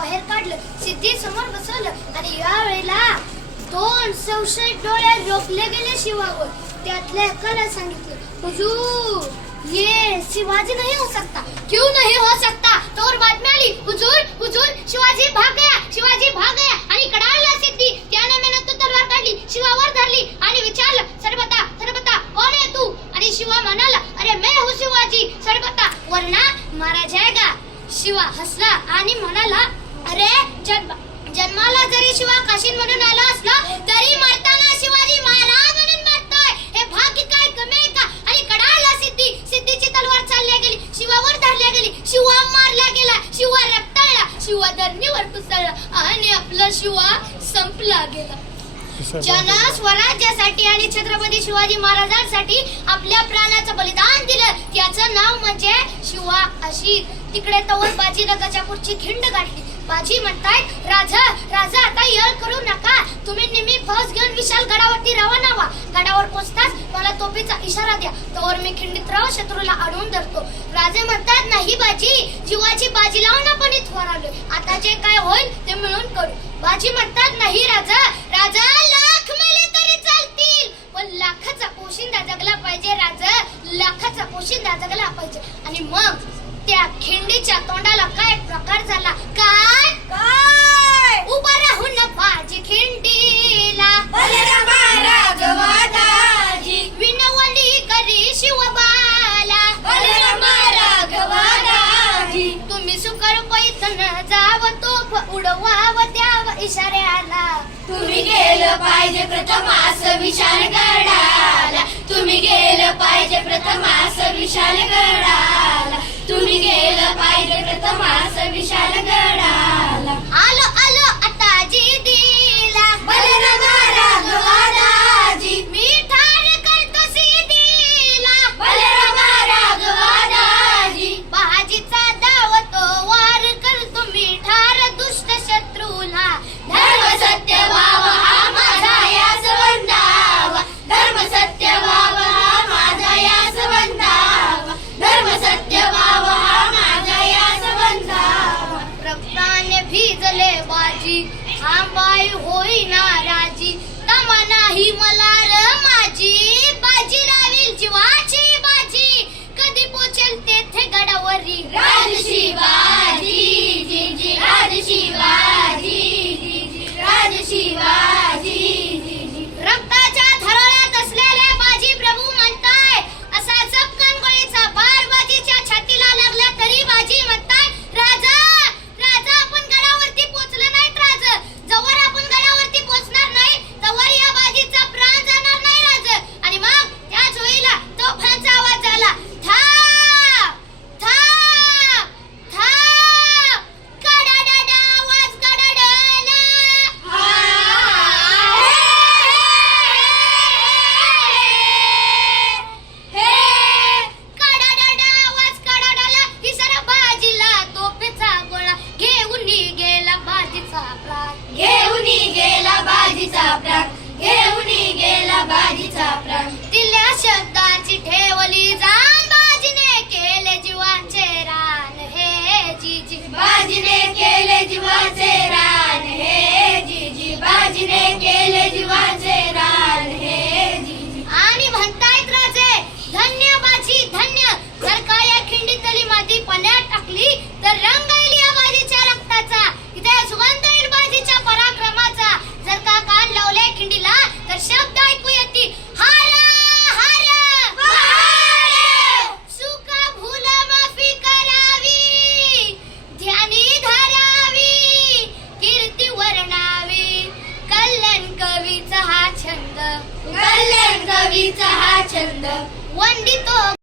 बाहेर काढलं, सिद्धी समोर बसवलं आणि यावेळेला 2 संशयित डोळे रोखले गेले शिवावर. त्यातल्या एकाला सांगितलं, हुजूर ये शिवाजी नहीं हो सकता. क्यों नहीं हो सकता? तोवर बातमी आली, हुजूर हुजूर शिवाजी भाग गया, शिवाजी भाग गया. आणि कडाळला सिद्धी. त्याने मेहनत तलवार काढली, शिवावर धरली आणि विचारलं, सरबता सरबता कौन है तू? आणि शिवा म्हणाला, अरे मैं हूँ शिवाजी, सरबता वरना मारा जाएगा. शिवा हसला आणि म्हणाला, अरे जन्माला जरी शिवा काशीन म्हणून आला असला तरी मरताना शिवाजी महाराज म्हणून मरतोय. हे भाग्य काय कमी आहे का? आणि कडाळला सिद्धी. सिद्धीची तलवार चालल्या गेली, शिवावर धरल्या गेली, शिवा मारला गेला, शिवा रक्ताळला, शिवा धरणीवर कुसळला आणि आपला शिवा संपला गेला. ज्यानं स्वराज्यासाठी आणि छत्रपती शिवाजी महाराजांसाठी आपल्या प्राणाचं बलिदान दिलं त्याचं नाव म्हणजे शिवा. अशी तिकडे तवर बाजी नगरच्या पुढची खिंड गाठली. बाजी म्हणतायत, राजा राजा आता येळ करू नका, तुम्ही निमी फौज घेऊन विशाल गडावरती रवाना व्हा. गडावर पोहोचताच मला तोफीचा इशारा द्या, तोवर मी खिंडीत राव शत्रूला अडवून धरतो. राजे म्हणतात, नाही बाजी, जीवाची बाजी लावून आपण इथवर आलोय, आता जे काय होईल ते मिळून करू. बाजी म्हणतात, नाही राजा राजा, लाख मेले तरी चालतील पण लाखाचा पोशिंदा जगला पाहिजे. राजा लाखाचा पोशिंदा जगला पाहिजे. आणि मग त्या खिंडीच्या तोंडाला काय प्रकार झाला? काय काय उभा राहून बाजी खिंडीला बलरामा राघवा दाजी, विनवणी करी शिवबाला बलरामा राघवा दाजी. तुम्ही सुकर पैठण जाव, तोफ उडवाव द्याव इशाऱ्याला. तुम्ही गेलं पाहिजे प्रथमास विशाल गडाला, तुम्ही गेलं पाहिजे प्रथमास विशाल गडाला, तुम्ही गेलं पाहिजे प्रथमास विशाल गडाला. आलो आलो आता जिदीला बलरामा राघवा दाजी, मी ठार करतो सिद्धीला बलरामा राघवा दाजी. बाजीचा डाव तो वार करतो मी ठार दुष्ट शत्रूला. धर्म सत्य व्हावा हा माझा यास वंदावा, धर्म सत्य व्हावा हा माझा यास वंदावा, धर्म सत्य व्हावा हा माझा यास वंदावा. रक्ताने भिजले बाजी, थांबाई होईना राजी, तमा नाही मला र माझी, बाजी लावील जीवाची बाजी, कधी पोचेल तेथे गडावरी राज शिवाजी जी जी, राज शिवाजी जी जी, राज शिवाजी जी जी. रक्ताच्या थरोळ्यात असलेले बाजी प्रभू म्हणताय. असा चपकन गोळीचा बार बाजीच्या छातीला लागला तरी बाजी म्हणताय, राजा राजा आपण गडावरती पोहोचलो नाहीत. राजा जवळ आपण गडावरती पोहोचणार नाही तवर या बाजीचा प्राण जाणार नाही. राजा आणि मग त्याच वेळेला तोफांचा आवाज झाला, थांब थांब थांब. कडाडा आवाज कडाडला. कडाडा आवाज कडाडला. इशारा बाजीला तोफेचा गोळा घेऊन गेला बाजीचा प्राण. घेऊन गेला बाजीचा प्राण, घेऊन गेला बाजीचा प्राण. दिल्या शब्दाची ठेवली जाण, बाजीने केले जीवाचे रान. हे जी जी बाजीने केले जीवाचे रान, हे जी जी, बाजीने केले जीवाचे रान, हे जी जी. आणि म्हणतायत राजे, धन्य बाजी धन्य. जर का या खिंडीतली माती पाण्यात टाकली तर रंग येईल या बाजीच्या रक्ताचा, इथे सुगंध येईल बाजीच्या पराक्रमाचा. जर का कान लावले खिंडीला तर शब्द ऐकू येतील, हार हार हार. सुका भूल माफी करावी, ध्यानी धरावी, कीर्ती वर्णावी, कल्याण कवीचा हा छंद, कल्याण कवीचा हा छंद वंदितो